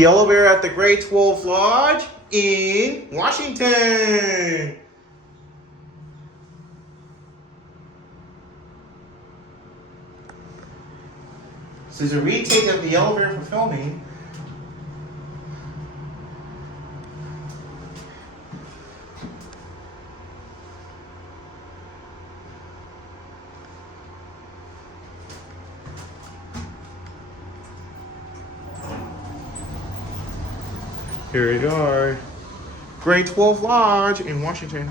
The elevator at the Great 12 Lodge in Washington. This is a retake of the elevator for filming. Here we are. Great 12 Lodge in Washington.